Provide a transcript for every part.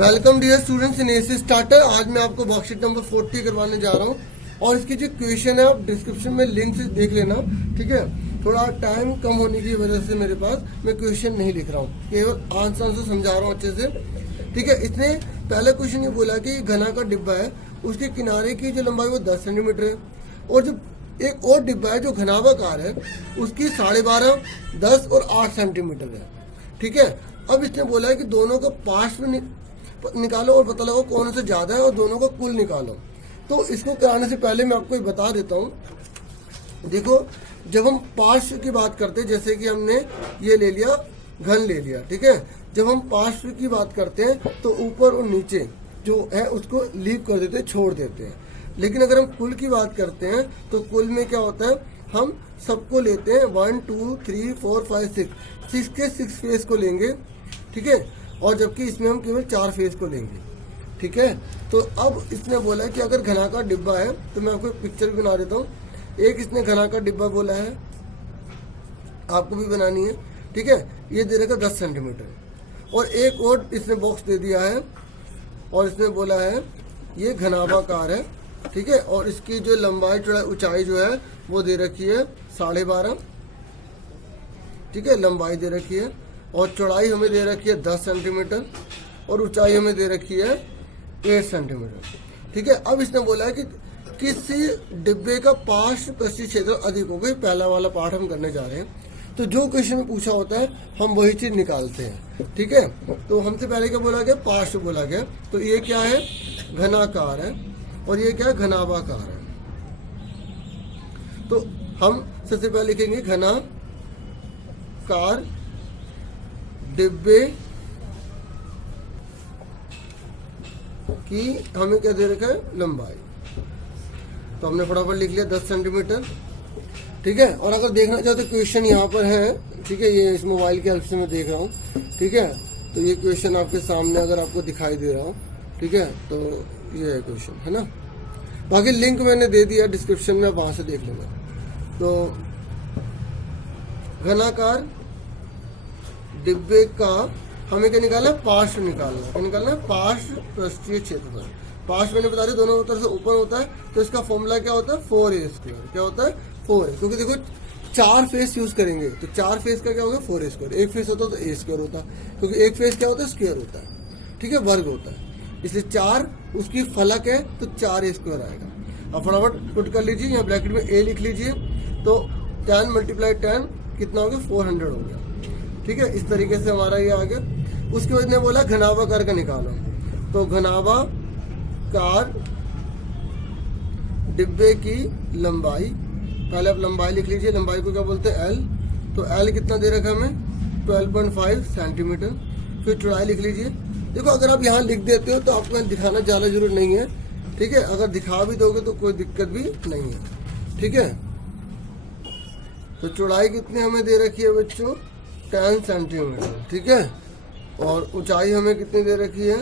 Welcome dear students in AC starter. आज मैं आपको वर्कशीट नंबर 40 करवाने जा रहा हूँ और इसकी जो क्वेश्चन है आप डिस्क्रिप्शन में लिंक से देख लेना, ठीक है। थोड़ा टाइम कम होने की वजह से मेरे पास मैं क्वेश्चन नहीं लिख रहा हूँ, केवल आंसर से समझा रहा हूँ अच्छे से, ठीक है। इसने पहला क्वेश्चन ये बोला कि घना का डिब्बा है, उसके किनारे की जो लंबाई वो 10 सेंटीमीटर है और जो एक और डिब्बा है जो घनाभाकार है उसकी 12.5, 10 और 8 सेंटीमीटर है, ठीक है। अब इसने बोला है कि दोनों का पार्श्व निकालो और पता लगाओ कौन से ज्यादा है और दोनों का कुल निकालो। तो इसको कराने से पहले मैं आपको बता देता हूँ। देखो, जब हम पार्श्व की बात करते हैं, जैसे कि हमने ये ले लिया, घन ले लिया, ठीक है। जब हम पार्श्व की बात करते हैं तो ऊपर और नीचे जो है उसको लीव कर देते हैं, छोड़ देते हैं। लेकिन अगर हम कुल की बात करते हैं तो कुल में क्या होता है, हम सबको लेते हैं 1 2 3 4 5 6 के 6 फेस को लेंगे, ठीक है। और जबकि इसमें हम केवल 4 फेस को लेंगे, ठीक है। तो अब इसने बोला है कि अगर घना का डिब्बा है, तो मैं आपको पिक्चर भी बना देता हूँ। एक इसने घना का डिब्बा बोला है, आपको भी बनानी है, ठीक है। ये दे रखा 10 सेंटीमीटर और एक और इसने बॉक्स दे दिया है और इसने बोला है ये घनाभाकार है, ठीक है। और इसकी जो लंबाई चौड़ाई ऊंचाई जो है वो दे रखी है 12.5, ठीक है, लंबाई दे रखी है। और चौड़ाई हमें दे रखी है 10 सेंटीमीटर और ऊंचाई हमें दे रखी है 8 सेंटीमीटर, ठीक है। अब इसने बोला है कि किसी डिब्बे का पार्श्व पृष्ठीय क्षेत्र अधिक होगा। पहला वाला पार्ट हम करने जा रहे हैं। तो जो क्वेश्चन में पूछा होता है हम वही चीज निकालते हैं, ठीक है। तो हमसे पहले क्या बोला गया, पार्श्व बोला गया। तो ये क्या है, घनाकार है और ये क्या है, घनाभाकार है। तो हम सबसे पहले लिखेंगे घनाकार डिब्बे की हमें क्या दे रखा है, लंबाई। तो हमने फटाफट लिख लिया 10 सेंटीमीटर, ठीक है। और अगर देखना चाहते क्वेश्चन यहाँ पर है, ठीक है, ये इस मोबाइल के हेल्प से मैं देख रहा हूँ, ठीक है। तो ये क्वेश्चन आपके सामने अगर आपको दिखाई दे रहा हो, ठीक है, तो ये है क्वेश्चन, है ना। बाकी लिंक मैंने दे दिया डिस्क्रिप्शन में, वहां से देख लेना। तो घनाकार डिब्बे का हमें क्या निकालना है, पार्श्व निकालना है। क्या निकालना है, पार्श्व पृष्ठीय क्षेत्रफल। पार्श्व मैंने बता दिया दोनों तरफ से ऊपर होता है, तो इसका फॉर्मूला क्या होता है, 4a²। क्या होता है, 4a, क्योंकि देखो 4 फेस यूज करेंगे तो 4 फेस का क्या होगा, 4a²। एक फेस होता तो a² होता, क्योंकि एक फेस क्या होता है, स्क्वायर होता है, ठीक है, वर्ग होता है। इसलिए 4 उसकी फलक है तो 4a² आएगा। अब फटाफट पुट कर लीजिए, यहाँ ब्रैकेट में a लिख लीजिए। तो 10 × 10 कितना हो गया, 400 हो गया, ठीक है। इस तरीके से हमारा ये आ गया। उसके बाद ने बोला घनाभाकार का निकालो। तो घनाभाकार डिब्बे की लंबाई, पहले आप लंबाई लिख लीजिए। लंबाई को क्या बोलते हैं, L। तो L कितना दे रखा हमें, 12.5 सेंटीमीटर। फिर चौड़ाई लिख लीजिए। देखो, अगर आप यहाँ लिख देते हो तो आपको यहाँ दिखाना ज़्यादा जरूरत नहीं है, ठीक है। अगर दिखा भी दोगे तो कोई दिक्कत भी नहीं है, ठीक है। तो चौड़ाई कितनी हमें दे रखी है बच्चों, 10 सेंटीमीटर, ठीक है। और ऊंचाई हमें कितनी दे रखी है,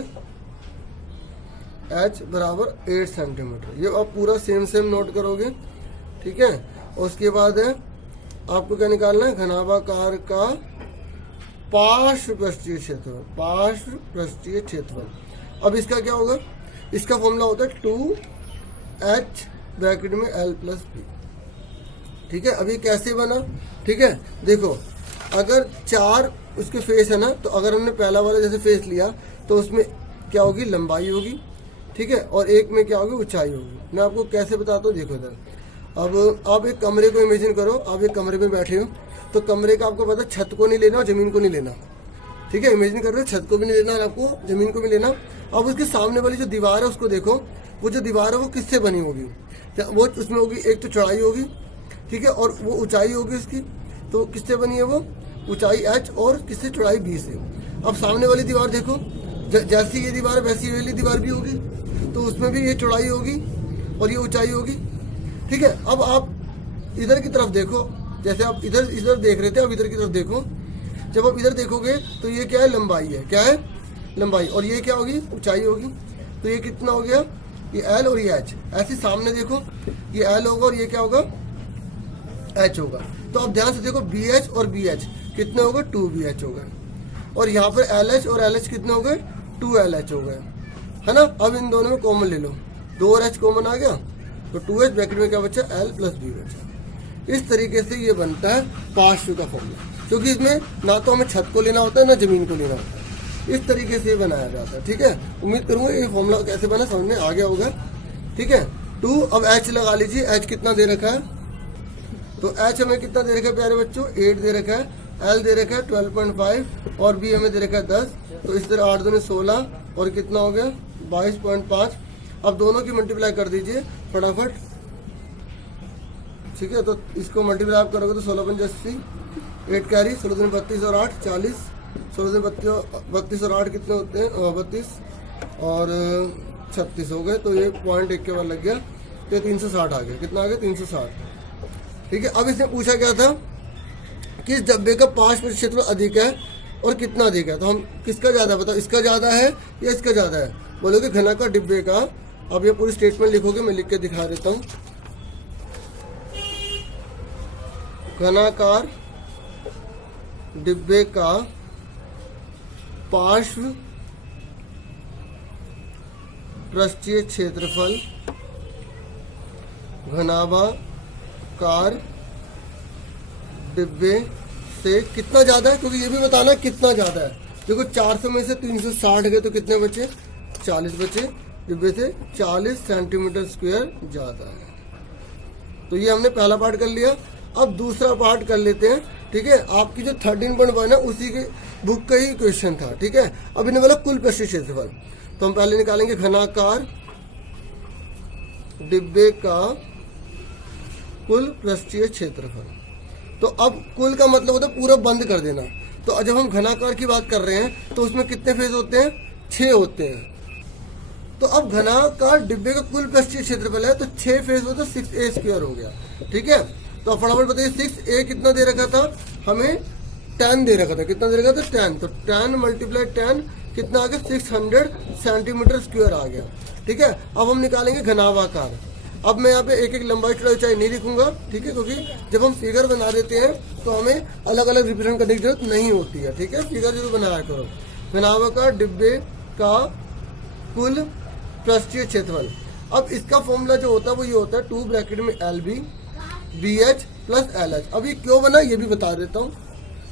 h बराबर 8 सेंटीमीटर। ये आप पूरा सेम नोट करोगे, ठीक है। और उसके बाद है आपको क्या निकालना है, घनाभाकार का पार्श्व पृष्ठीय क्षेत्रफल। पार्श्व पृष्ठीय क्षेत्रफल। अब इसका क्या होगा, इसका फॉर्मूला होता है 2h ब्रैकेट में L+b, ठीक है। अभी कैसे बना, ठीक है। देखो, अगर 4 उसके फेस है ना, तो अगर हमने पहला वाला जैसे फेस लिया तो उसमें क्या होगी, लंबाई होगी, ठीक है। और एक में क्या होगी, ऊंचाई होगी। मैं आपको कैसे बताता हूँ, देखो इधर। अब आप एक कमरे को इमेजिन करो, आप एक कमरे में बैठे हो, तो कमरे का आपको पता, छत को नहीं लेना और जमीन को नहीं लेना, ठीक है। इमेजिन कर रहे हो, छत को भी नहीं लेना और आपको जमीन को भी लेना। अब उसके सामने वाली जो दीवार है उसको देखो, वो जो दीवार है वो किससे बनी होगी, वो उसमें होगी, एक तो चौड़ाई होगी, ठीक है, और वो ऊंचाई होगी उसकी। तो किससे बनी है वो, ऊंचाई h और किससे, चौड़ाई b से। अब सामने वाली दीवार देखो, जैसी ये दीवार है वैसी वाली दीवार भी होगी, तो उसमें भी ये चौड़ाई होगी और ये ऊंचाई होगी, ठीक है। अब आप इधर की तरफ देखो, जैसे आप इधर देख रहे थे, अब इधर की तरफ देखो। जब आप इधर देखोगे तो ये क्या है, लंबाई है, क्या है, लंबाई। और ये क्या होगी, ऊंचाई होगी। तो ये कितना हो गया, ये L और ये H। ऐसे सामने देखो, ये L होगा और ये क्या होगा, H होगा। तो आप ध्यान से देखो, BH और BH कितने हो गए, 2BH हो गए। और यहाँ पर LH और LH कितने हो गए, 2LH हो गया, है ना। अब इन दोनों में कॉमन ले लो, 2 और H कॉमन आ गया तो 2H, ब्रैकेट में क्या बचा, L प्लस B बचा। इस तरीके से ये बनता है पार्श्व का फॉर्मूला, क्योंकि इसमें ना तो हमें छत को लेना होता है ना जमीन को लेना होता है। इस तरीके से बनाया जाता है, ठीक है। उम्मीद करूंगा ये फॉर्मूला कैसे बना समझ में आ गया होगा, ठीक है। 2, अब H लगा लीजिए, H कितना दे रखा है, तो H हमें कितना दे रखा है प्यारे बच्चों, 8 दे रखा है, L दे रखा है 12.5 और B हमें दे रखा है 10। तो इस तरह 8 दूनी 16 और कितना हो गया 22.5। अब दोनों की मल्टीप्लाई कर दीजिए फटाफट, ठीक है। तो इसको मल्टीप्लाई आप करोगे तो 16 पंजे 80, 8 कैरी, 16 दूनी 32 और 8 40, 16 दूनी 32 और 8 कितने होते हैं 32 और 36 हो गए। तो ये पॉइंट 1 के बाद लग गया, तो ये 360 आ गया, कितना आ गया 360, ठीक है। अब इसने पूछा क्या था कि इस डब्बे का 5% क्षेत्र अधिक है और कितना अधिक है, तो हम किसका ज़्यादा बताओ, इसका ज़्यादा है या इसका ज़्यादा है, बोलोगे घनाकार डिब्बे का। अब ये पूरी स्टेटमेंट लिखोगे, मैं लिख के दिखा देता हूँ। घनाकार डिब्बे का पार्श्व पृष्ठीय क्षेत्रफल घनाभाकार डिब्बे से कितना ज्यादा है, क्योंकि ये भी बताना कितना ज्यादा है। देखो 400 में से 360 गए तो कितने बचे, 40 बचे, डिब्बे से 40 सेंटीमीटर स्क्वायर ज्यादा है। तो ये हमने पहला पार्ट कर लिया। अब दूसरा पार्ट कर लेते हैं, ठीक है। आपकी जो 13.1 है उसी के बुक का ही क्वेश्चन था, ठीक है। अब इन्हें बोला कुल पृष्ठीय क्षेत्रफल, तो हम पहले निकालेंगे घनाकार डिब्बे का कुल पृष्ठीय क्षेत्रफल। तो अब कुल का मतलब होता है पूरा बंद कर देना। तो जब हम घनाकार की बात कर रहे हैं तो उसमें कितने फेज होते हैं, 6 होते हैं। तो अब घनाकार डिब्बे का कुल पृष्ठीय क्षेत्रफल है तो 6 फेज हो तो 6a स्क्वायर हो गया, ठीक है। तो फटाफट बताइए 6a कितना दे रखा था हमें, 10 दे रखा था, कितना दे रखा था 10। तो 10 मल्टीप्लाई 10 कितना आ गया 600 सेंटीमीटर स्क्वायर आ गया, ठीक है। अब हम निकालेंगे घनाभाकार। अब मैं यहाँ पे एक एक लंबाई चौड़ाई ऊंचाई नहीं लिखूंगा, ठीक है, क्योंकि जब हम फिगर बना देते हैं तो हमें अलग अलग रिप्रेजेंट करने की जरूरत नहीं होती है, ठीक है। फिगर जरूर बनाया करो। घनाभाकार डिब्बे का कुल पृष्ठीय क्षेत्रफल। अब इसका फॉर्मूला जो होता है वो ये होता है 2 ब्रैकेट में LB BH प्लस LH। अब ये क्यों बना ये भी बता देता हूँ।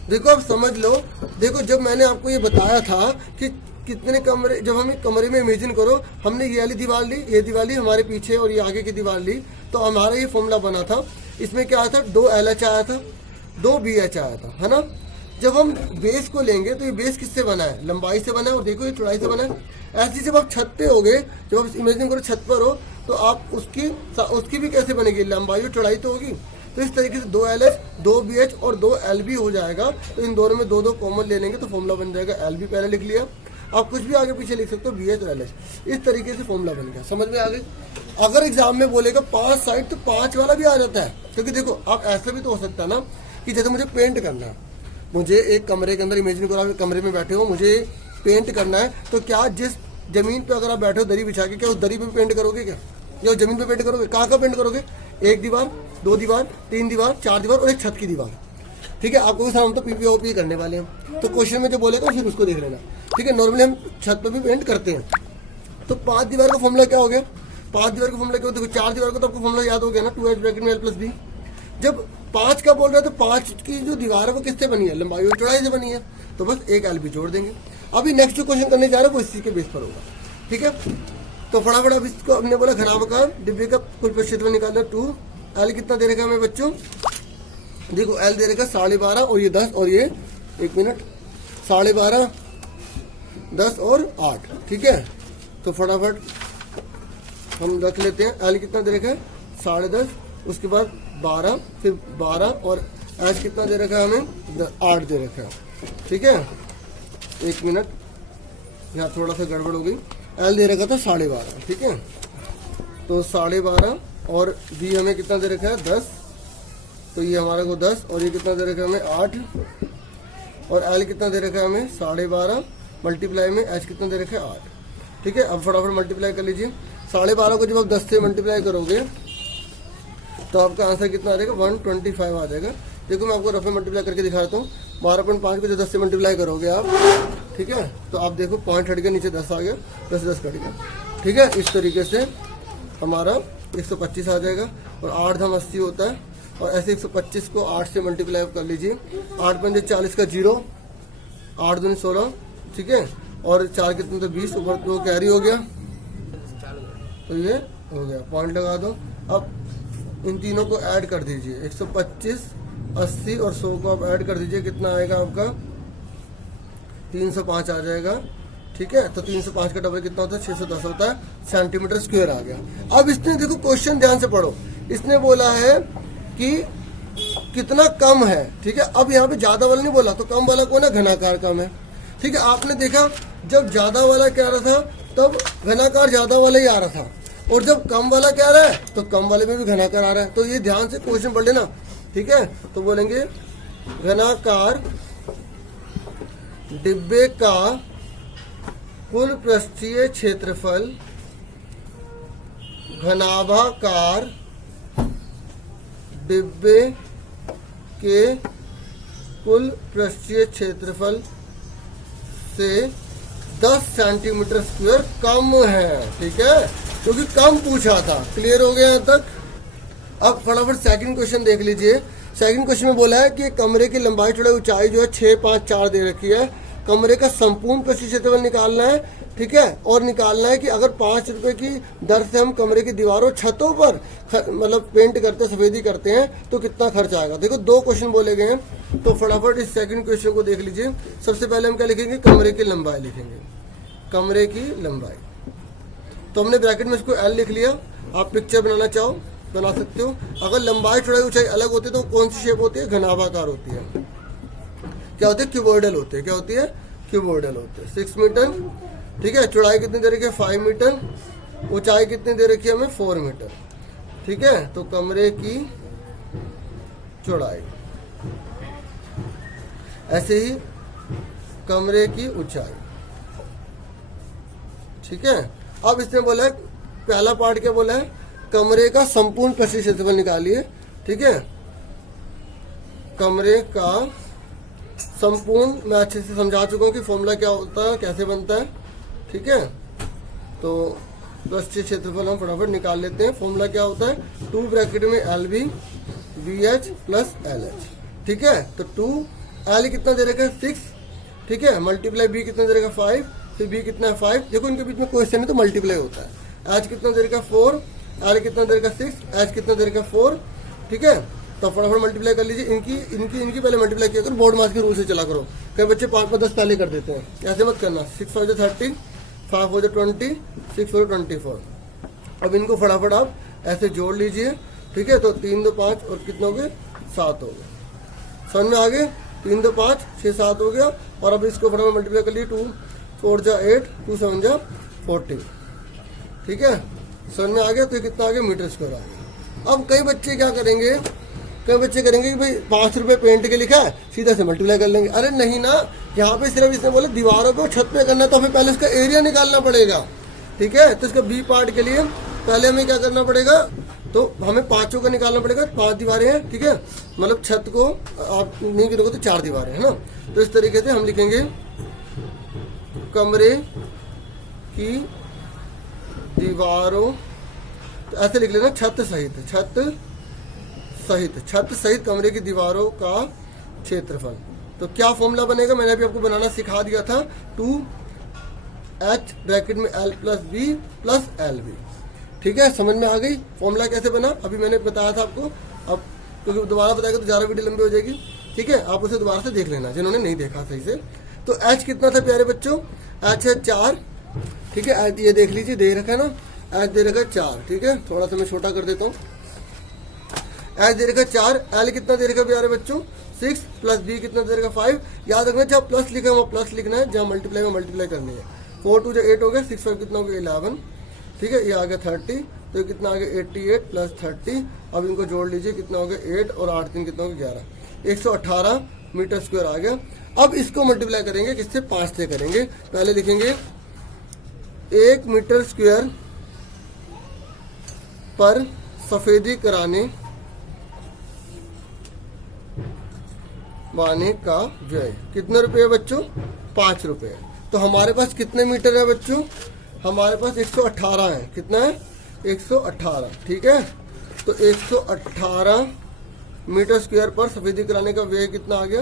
देखो अब समझ लो, देखो जब मैंने आपको ये बताया था कि कितने कमरे, जब हम एक कमरे में इमेजिन करो, हमने ये वाली दीवार ली, ये दीवार ली हमारे पीछे और ये आगे की दीवार ली, तो हमारा ये फॉर्मूला बना था। इसमें क्या आया था 2 LH आया था, 2 BH आया था, है ना। जब हम बेस को लेंगे तो ये बेस किससे बना है, लंबाई से बना है, और देखो ये चौड़ाई से बना है। ऐसे जब आप छत पे होगे, जब आप इमेजिन करो छत पर हो, तो आप उसकी भी कैसे बनेगी, लंबाई और चौड़ाई तो होगी। तो इस तरीके से 2 LH 2 BH और 2 LB हो जाएगा। तो इन दोनों में 2 कॉमन ले लेंगे तो फॉर्मूला बन जाएगा LB, पहले लिख लिया। आप कुछ भी आगे पीछे लिख सकते हो, BH और LH। इस तरीके से फॉर्मूला बन गया, समझ में आ गई। अगर एग्जाम में बोलेगा 5 साइड तो 5 वाला भी आ जाता है, क्योंकि देखो आप ऐसा भी तो हो सकता है ना कि जैसे मुझे पेंट करना है, मुझे एक कमरे के अंदर इमेजिन करो, आप कमरे में बैठे हो, मुझे पेंट करना है, तो क्या जिस जमीन पे अगर आप बैठे हो दरी बिछा के, क्या उस दरी पे पेंट करोगे, क्या या जमीन पे पेंट करोगे, कहाँ का पेंट करोगे, 1 दीवार 2 दीवार 3 दीवार 4 दीवार और एक छत की दीवार, ठीक है। आपको हम तो PPOP करने वाले हैं, तो क्वेश्चन में जो बोलेगा फिर उसको देख लेना, ठीक है। नॉर्मली हम छत पर भी पेंट करते हैं। तो 5 दीवार का फॉर्मूला क्या हो गया, 5 दीवार का फॉर्मूला क्या होता है, 4 दीवार का तो आपको फॉर्मूला याद हो गया ना, 2H ब्रैकेट में L प्लस B। जब 5 का बोल रहा है तो 5 की जो दीवार है वो किससे बनी है, लंबाई और चौड़ाई से बनी है, तो बस एक LB जोड़ देंगे। अभी नेक्स्ट जो क्वेश्चन करने जा रहे हैं वो इसी के बेस पर होगा, ठीक है। तो फटाफट अब इसको हमने बोला घनाभाकार डिब्बे का कुल क्षेत्रफल निकालना 2। L कितना दे रखा है हमें बच्चों, देखो L दे रखा 12.5 और ये 10 और ये 1 मिनट 12.5 10 और 8, ठीक है। तो फटाफट हम रख लेते हैं। L कितना दे रखा है 10.5, उसके बाद 12, फिर 12 और H कितना दे रखा है हमें 8 दे रखा है, ठीक है। 1 मिनट, यहाँ थोड़ा सा गड़बड़ हो गई। L दे रखा था 12.5, ठीक है। तो 12.5 और B हमें कितना दे रखा है 10, तो ये हमारा को 10 और ये कितना दे रखा है हमें 8 और L कितना दे रखा है हमें 12.5 मल्टीप्लाई में H कितना दे रखा है 8, ठीक है। अब फटाफट मल्टीप्लाई कर लीजिए। 12.5 को जब आप 10 से मल्टीप्लाई करोगे तो आपका आंसर कितना आ जाएगा 125 आ जाएगा। देखो मैं आपको रफ में मल्टीप्लाई करके दिखा देता हूँ। 12.5 को जो 10 से मल्टीप्लाई करोगे आप, ठीक है। तो आप देखो पॉइंट हट गया, नीचे 10 आ गया, 10 कट गया, ठीक है। इस तरीके से हमारा 125 आ जाएगा और 8 धाम 80 होता है। और ऐसे 125 को 8 से मल्टीप्लाई कर लीजिए, 8 पंजे 40 का 0, 8 दूनी 16, ठीक है। और 4 कितने तो 20, ऊपर तो कैरी हो गया, तो ये हो गया, पॉइंट लगा दो। अब इन तीनों को ऐड कर दीजिए, 125, 80 और 100 को आप ऐड कर दीजिए, कितना आएगा आपका 305 आ जाएगा, ठीक है। तो 305 का डबल कितना होता है 610 होता है, सेंटीमीटर स्क्वायर आ गया। अब इसने देखो क्वेश्चन ध्यान से पढ़ो, इसने बोला है कि कितना कम है, ठीक है। अब यहाँ पे ज्यादा वाला नहीं बोला, तो कम वाला कौन है, घनाकार कम है, ठीक है। आपने देखा जब ज्यादा वाला क्या आ रहा था तब घनाकार ज्यादा वाला ही आ रहा था, और जब कम वाला क्या आ रहा है तो कम वाले में भी घनाकार आ रहा है। तो ये ध्यान से क्वेश्चन पढ़ लेना, ठीक है। तो बोलेंगे घनाकार डिब्बे का कुल पृष्ठीय क्षेत्रफल घनाभाकार डिब्बे के कुल पृष्ठीय क्षेत्रफल से 10 सेंटीमीटर स्क्वायर कम है, ठीक है, क्योंकि कम पूछा था। क्लियर हो गया यहाँ तक। अब फटाफट सेकंड क्वेश्चन देख लीजिए। सेकंड क्वेश्चन में बोला है कि कमरे की लंबाई चौड़ाई ऊंचाई जो है 6, 5, 4 दे रखी है, कमरे का संपूर्ण पृष्ठीय क्षेत्रफल निकालना है, ठीक है। और निकालना है कि अगर 5 रुपए की दर से हम कमरे की दीवारों छतों पर मतलब पेंट करते, सफेदी करते हैं तो कितना खर्च आएगा। देखो 2 क्वेश्चन बोले गए हैं, तो फटाफट इस सेकंड क्वेश्चन को देख लीजिए। सबसे पहले हम क्या लिखेंगे, कमरे की लंबाई लिखेंगे, कमरे की लंबाई। तो हमने ब्रैकेट में इसको L लिख लिया। आप पिक्चर बनाना चाहो बना सकते हो। अगर लंबाई चौड़ाई ऊंचाई अलग होती है तो कौन सी शेप होती है, घनाभाकार होती है। क्या होती है, क्यूबॉइडल होते हैं। क्या होती है, क्यूबॉइडल होते हैं। 6 मीटर, ठीक है। चौड़ाई कितनी दे रखी है, 5 मीटर। ऊंचाई कितनी दे रखी है हमें, 4 मीटर, ठीक है। तो कमरे की चौड़ाई, ऐसे ही कमरे की ऊंचाई, ठीक है। अब इसने बोला है, पहला पार्ट क्या बोला है, कमरे का संपूर्ण पृष्ठीय क्षेत्रफल निकालिए, ठीक है। कमरे का संपूर्ण मैं अच्छे से समझा चुका हूँ कि फॉर्मूला क्या होता है, कैसे बनता है, ठीक है। तो पृष्ठीय क्षेत्रफल हम फटाफट निकाल लेते हैं। फॉर्मूला क्या होता है, 2 ब्रैकेट में LB BH प्लस LH, ठीक है। तो 2 L कितना दे रखा है 6, ठीक है, मल्टीप्लाई B कितना दे रखा 5, फिर B कितना है 5। देखो इनके बीच में क्वेश्चन है तो मल्टीप्लाई होता है। H कितना दे रखा 4, L कितना दे रखा 6, H कितना दे रखा 4, ठीक है। तो फटाफट मल्टीप्लाई कर लीजिए। इनकी पहले मल्टीप्लाई किया करो, बोर्ड मास के रूल से चला करो। कई बच्चे 5 में 10 पहले कर देते हैं, ऐसे मत करना। 6 4 30, 5 4 20, 6 4 24। अब इनको फटाफट आप ऐसे जोड़ लीजिए, ठीक है। तो 3 2 5 और कितने हो गए, 7 हो गए। समझ में आ गए, 3 2 5 6 7 हो गया। और अब इसको फटाफट मल्टीप्लाई कर लिए, 2 4 जा 8, 2 7 जा 40, ठीक है। समझ में आ गया। तो कितना आ गया, मीटर स्क्वायर आ गया। अब कई बच्चे क्या करेंगे, कई बच्चे करेंगे कि भाई 5 रुपए पेंट के लिखा है, सीधा से मल्टीप्लाई कर लेंगे। अरे नहीं ना, यहाँ पे सिर्फ इसने बोला दीवारों पे और छत पे करना है, तो हमें पहले इसका एरिया निकालना पड़ेगा, ठीक है। तो इसका बी पार्ट के लिए पहले हमें क्या करना पड़ेगा, तो हमें 5 का निकालना पड़ेगा। 5 दीवारें हैं, ठीक है, मतलब छत को आप नहीं गिनोगे तो 4 दीवारें है ना। तो इस तरीके से हम लिखेंगे कमरे की दीवारों, तो ऐसे लिख लेना, छत सहित कमरे की दीवारों का क्षेत्रफल। तो क्या फॉर्मूला बनेगा, मैंने अभी आपको बनाना सिखा दिया था, 2H ब्रैकेट में L plus B plus LB, ठीक है। समझ में आ गई फॉर्मूला कैसे बना, अभी मैंने बताया था आपको। अब क्योंकि दोबारा बताएगा तो ज़्यादा वीडियो लंबी हो जाएगी, ठीक है। आप उसे दोबारा से देख लेना जिन्होंने नहीं देखा सही से। तो H कितना था प्यारे बच्चों, H है 4, ठीक है। ये देख लीजिए, दे रखा है ना, H दे रखा 4, ठीक है। थोड़ा सा मैं छोटा कर देता हूँ। H दे रखा 4, L कितना दे रखा प्यारे बच्चों 6, प्लस B कितना दे रखा 5। याद रखना, जहाँ प्लस लिखा है वहाँ प्लस लिखना है, जहाँ मल्टीप्लाई में मल्टीप्लाई करनी है। 4 2 8 हो गया, 6 5 कितना हो गया 11, ठीक है। ये आ गया 30, तो कितना आ गया 88 प्लस 30। अब इनको जोड़ लीजिए, कितना हो गया 8 और 8 3 कितना हो गया 11, 118 मीटर स्क्वायर आ गया। अब इसको मल्टीप्लाई करेंगे किससे, 5 से करेंगे। पहले लिखेंगे 1 मीटर स्क्वायर पर सफेदी कराने वाने का व्यय कितने रुपये है बच्चों, 5 रुपये। तो हमारे पास कितने मीटर है बच्चों? हमारे पास 118 है। कितना है? 118। ठीक है, तो 118 मीटर स्क्वायर पर सफेदी कराने का व्यय कितना आ गया?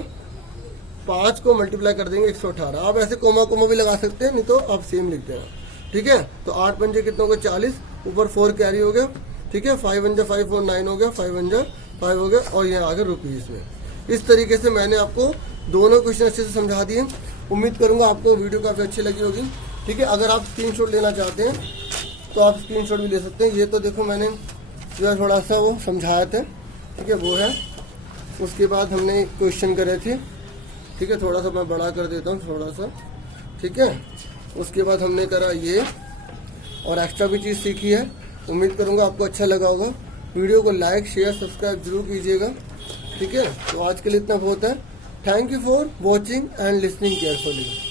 5 को मल्टीप्लाई कर देंगे 118। आप ऐसे कोमा कोमा भी लगा सकते हैं, नहीं तो आप सेम लिख देना। ठीक है, तो 8 पंजे कितना हो गया? 40, ऊपर 4 कैरी हो गया। ठीक है, 5 1 5 4 9 हो गया, 5 1 5 हो गया, और यहाँ आ गया रुपीज़ में। इस तरीके से मैंने आपको दोनों क्वेश्चन अच्छे से समझा दिए। उम्मीद करूँगा आपको वीडियो काफ़ी अच्छी लगी होगी। ठीक है, अगर आप स्क्रीनशॉट लेना चाहते हैं तो आप स्क्रीनशॉट भी ले सकते हैं। ये तो देखो मैंने जो है थोड़ा सा वो समझाया था। ठीक है, वो है। उसके बाद हमने क्वेश्चन करे थे। ठीक है, थोड़ा सा मैं बड़ा कर देता हूँ थोड़ा सा। ठीक है, उसके बाद हमने करा ये, और एक्स्ट्रा भी चीज़ सीखी है। उम्मीद करूँगा आपको अच्छा लगा होगा। वीडियो को लाइक शेयर सब्सक्राइब जरूर कीजिएगा। ठीक है, तो आज के लिए इतना बहुत है। Thank you for watching and listening carefully.